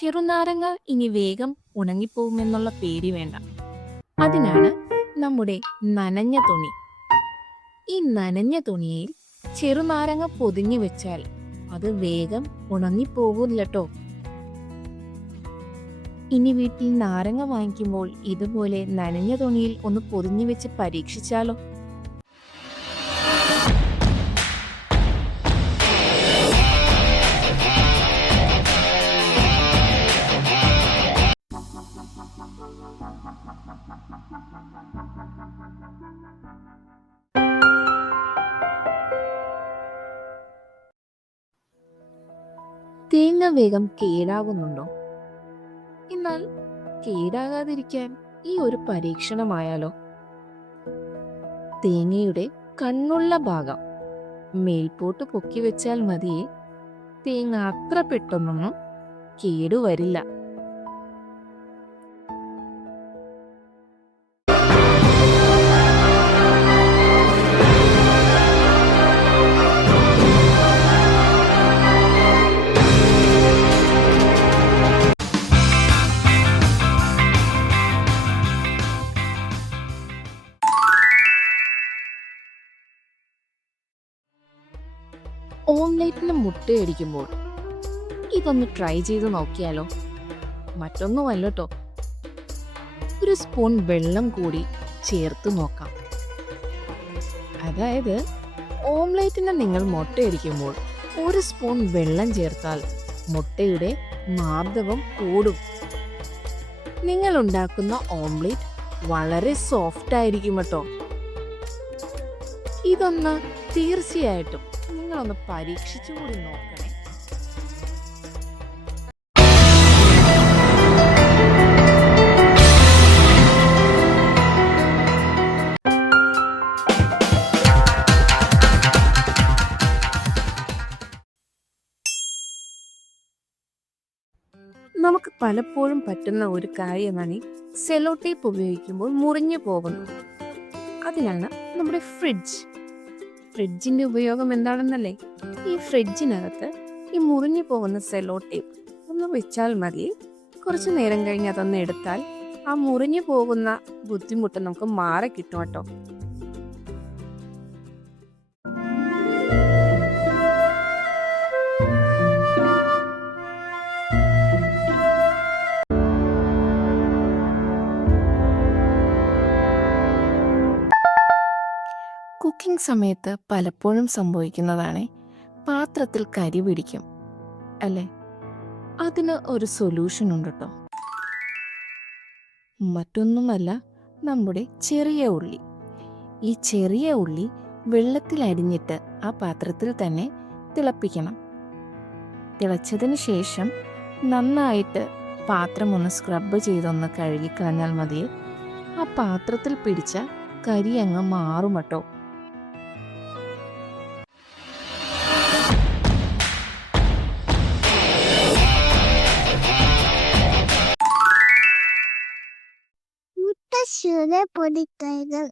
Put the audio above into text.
ചെറുനാരങ്ങ ഇനി വേഗം ഉണങ്ങിപ്പോകുമെന്നുള്ള പേടി വേണ്ട. അതിനാണ് നമ്മുടെ നനഞ്ഞ തുണി. ഈ നനഞ്ഞ തുണിയിൽ ചെറുനാരങ്ങ പൊതിഞ്ഞു വെച്ചാൽ അത് വേഗം ഉണങ്ങിപ്പോകില്ലട്ടോ. ഇനി വീട്ടിൽ നാരങ്ങ വാങ്ങിക്കുമ്പോൾ ഇതുപോലെ നനഞ്ഞ തുണിയിൽ ഒന്ന് പൊതിഞ്ഞു വെച്ച് പരീക്ഷിച്ചാലോ? തേങ്ങ വേഗം കേടാകുന്നുണ്ടോ? എന്നാൽ കേടാകാതിരിക്കാൻ ഈ ഒരു പരീക്ഷണമായാലോ? തേങ്ങയുടെ കണ്ണുള്ള ഭാഗം മേൽപോട്ട് പൊക്കി വെച്ചാൽ മതിയേ. തേങ്ങ അത്ര പെട്ടെന്നൊന്നും കേടുവരില്ല. ഓംലെറ്റിന് മുട്ടയടിക്കുമ്പോൾ ഇതൊന്ന് ട്രൈ ചെയ്ത് നോക്കിയാലോ? മറ്റൊന്നുമല്ലോ, ഒരു സ്പൂൺ വെള്ളം കൂടി ചേർത്ത് നോക്കാം. അതായത് ഓംലെറ്റിന് നിങ്ങൾ മുട്ടയടിക്കുമ്പോൾ ഒരു സ്പൂൺ വെള്ളം ചേർത്താൽ മുട്ടയുടെ മാർദ്ദവം കൂടും. നിങ്ങൾ ഉണ്ടാക്കുന്ന ഓംലെറ്റ് വളരെ സോഫ്റ്റ് ആയിരിക്കും കേട്ടോ. ഇതൊന്ന് തീർച്ചയായിട്ടും നിങ്ങളൊന്ന് പരീക്ഷിച്ചുകൂടി നോക്കണേ. നമുക്ക് പലപ്പോഴും പറ്റുന്ന ഒരു കാര്യമാണ് സെല്ലോ ടേപ്പ് ഉപയോഗിക്കുമ്പോൾ മുറിഞ്ഞു പോകുന്നത്. അതിനാണ് നമ്മുടെ ഫ്രിഡ്ജിന്റെ ഉപയോഗം എന്താണെന്നല്ലേ? ഈ ഫ്രിഡ്ജിനകത്ത് ഈ മുറിഞ്ഞു പോകുന്ന സെല്ലോ ടേപ്പ് ഒന്ന് വെച്ചാൽ മതി. കുറച്ചു നേരം കഴിഞ്ഞ് അതൊന്ന് എടുത്താൽ ആ മുറിഞ്ഞു പോകുന്ന ബുദ്ധിമുട്ട് നമുക്ക് മാറി കിട്ടും കേട്ടോ. കുക്കിംഗ് സമയത്ത് പലപ്പോഴും സംഭവിക്കുന്നതാണ് പാത്രത്തിൽ കരി പിടിക്കും അല്ലേ? അതിന് ഒരു സൊല്യൂഷൻ ഉണ്ട് കേട്ടോ. മറ്റൊന്നുമല്ല, നമ്മുടെ ചെറിയ ഉള്ളി. ഈ ചെറിയ ഉള്ളി വെള്ളത്തിൽ അരിഞ്ഞിട്ട് ആ പാത്രത്തിൽ തന്നെ തിളപ്പിക്കണം. തിളച്ചതിന് ശേഷം നന്നായിട്ട് പാത്രം ഒന്ന് സ്ക്രബ് ചെയ്തൊന്ന് കഴുകിക്കളഞ്ഞാൽ മതി. ആ പാത്രത്തിൽ പിടിച്ച കരി അങ്ങ് മാറും കേട്ടോ. പൊടിക്കൈകൾ